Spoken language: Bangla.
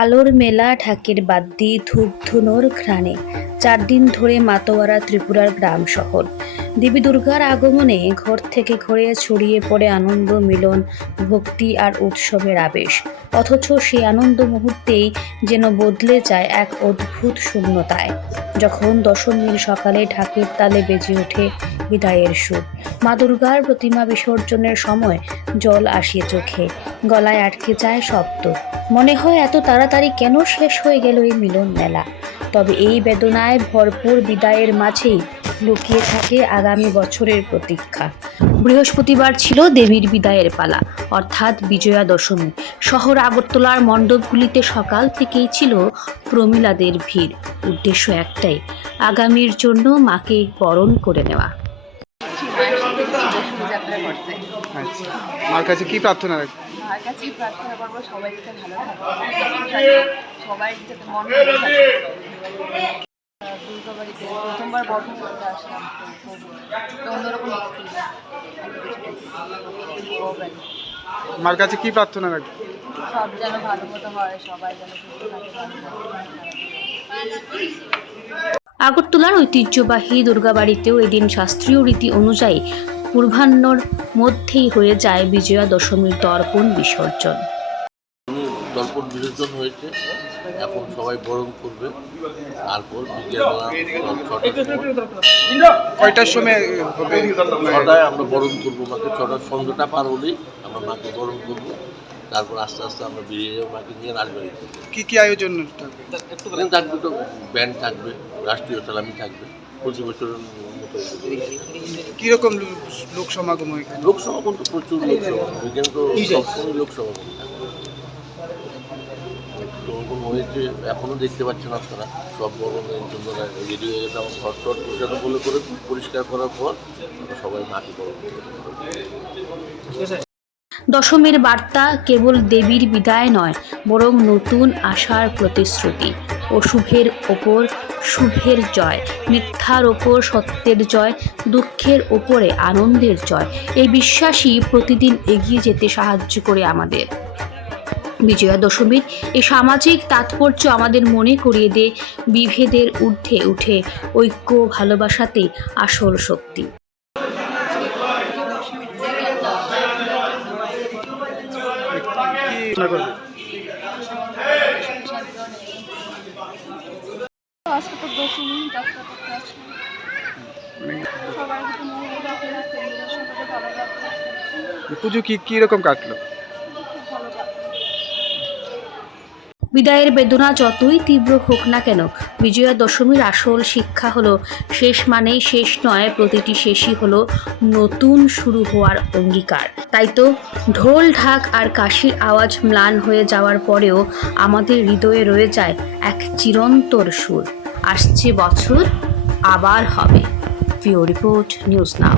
আলোর মেলা, ঢাকের বাদ্যি, ধূপধুনোর ঘ্রাণে 4 দিন ধরে মাতোয়ারা ত্রিপুরার গ্রাম শহর। দেবী দুর্গার আগমনে ঘর থেকে ঘরে ছড়িয়ে পড়ে আনন্দ, মিলন, ভক্তি আর উৎসবের আবেশ। অথচ সেই আনন্দ মুহূর্তেই যেন বদলে যায় এক অদ্ভুত শূন্যতায়, যখন দশমীর সকালে ঢাকের তালে বেজে ওঠে বিদায়ের সুর। মা দুর্গার প্রতিমা বিসর্জনের সময় জল আসে চোখে, গলায় আটকে যায় শব্দ। মনে হয় এত তাড়াতাড়ি কেন শেষ হয়ে গেল এই মিলন মেলা। তবে এই বেদনায় ভরপুর বিদায়ের মাঝেই লুকিয়ে থাকে আগামী বছরের প্রতীক্ষা। বৃহস্পতিবার ছিল দেবীর বিদায়ের পালা, অর্থাৎ বিজয়া দশমী। শহর আগরতলার মণ্ডপগুলিতে সকাল থেকেই ছিল প্রমীলাদের ভিড়। উদ্দেশ্য একটাই, আগামীর জন্য মাকে বরণ করে নেওয়া। মার কাছে কি প্রার্থনা রাখবে? মার কাছে প্রার্থনা করবো সবাই যাতে ভালো থাকে, সবাই যাতে মন ভালো থাকে। দুর্গাবাড়িতে প্রথমবার বর্ধমান করতে আসলাম, তো অন্যরকম মার কাছে কি প্রার্থনা রাখবে? সব যেন ভালো মতো হয়, সবাই যেন সুস্থ থাকে। আগরতলার ঐতিহ্যবাহী দুর্গাবাড়িতেও এদিন শাস্ত্রীয় রীতি অনুযায়ী পূর্বাহ্নর মধ্যেই হয়ে যায় বিজয়া দশমীর দর্পণ বিসর্জন। দর্পণ বিসর্জন হয়েছে, এখন সবাই বরণ করবে। তারপর বিকেলবেলা কয়টার সময় হবে? 6টায় আমরা বরণ করবো মাকে। 6টার সন্ধ্যাটা পার হলেই আমরা মাকে বরণ করবো। তারপর আস্তে আস্তে আমরা বেরিয়ে যাবো মাকে নিয়ে রাজবাড়ি। কি কি আয়োজন থাকবে? তো ব্যান্ড থাকবে, রাষ্ট্রীয় সালামি থাকবে, প্রতি বছরের মতো। কিরকম লোক সমাগম হয়? লোক সমাগম তো প্রচুর লোক সমাগম, এখানে তো সবসময় লোক সমাগম থাকবে। সমাগম হয়েছে, এখনও দেখতে পাচ্ছেন আপনারা। সব বরণের জন্য রেডি হয়ে গেছে। আমার ঘর টর পরিষ্কার বলে করে পরিষ্কার করার পর আমরা সবাই মাটি বরণ করবো। দশমীর বার্তা কেবল দেবীর বিদায় নয়, বরং নতুন আশার প্রতিশ্রুতি। অশুভের ওপর শুভের জয়, মিথ্যার ওপর সত্যের জয়, দুঃখের ওপরে আনন্দের জয়। এই বিশ্বাসই প্রতিদিন এগিয়ে যেতে সাহায্য করে আমাদের। বিজয়া দশমীর এই সামাজিক তাৎপর্য আমাদের মনে করিয়ে দেয় বিভেদের ঊর্ধ্বে উঠে ঐক্য, ভালোবাসাতে আসল শক্তি। আজকে তো দশমী, যাত্রা করতে আসলাম, সবাই যদি মন রাখে, সবাই ভালো লাগবে। পুজো কি রকম কাটলো? ভালো লাগবে। বিদায়ের বেদনা যতই তীব্র হোক না কেন, বিজয়া দশমীর আসল শিক্ষা হলো শেষ মানেই শেষ নয়, প্রতিটি শেষই হলো নতুন শুরু হওয়ার অঙ্গীকার। তাই তো ঢোল, ঢাক আর কাশির আওয়াজ ম্লান হয়ে যাওয়ার পরেও আমাদের হৃদয়ে রয়ে যায় এক চিরন্তর সুর। আসছে বছর আবার হবে। Bureau report, news now.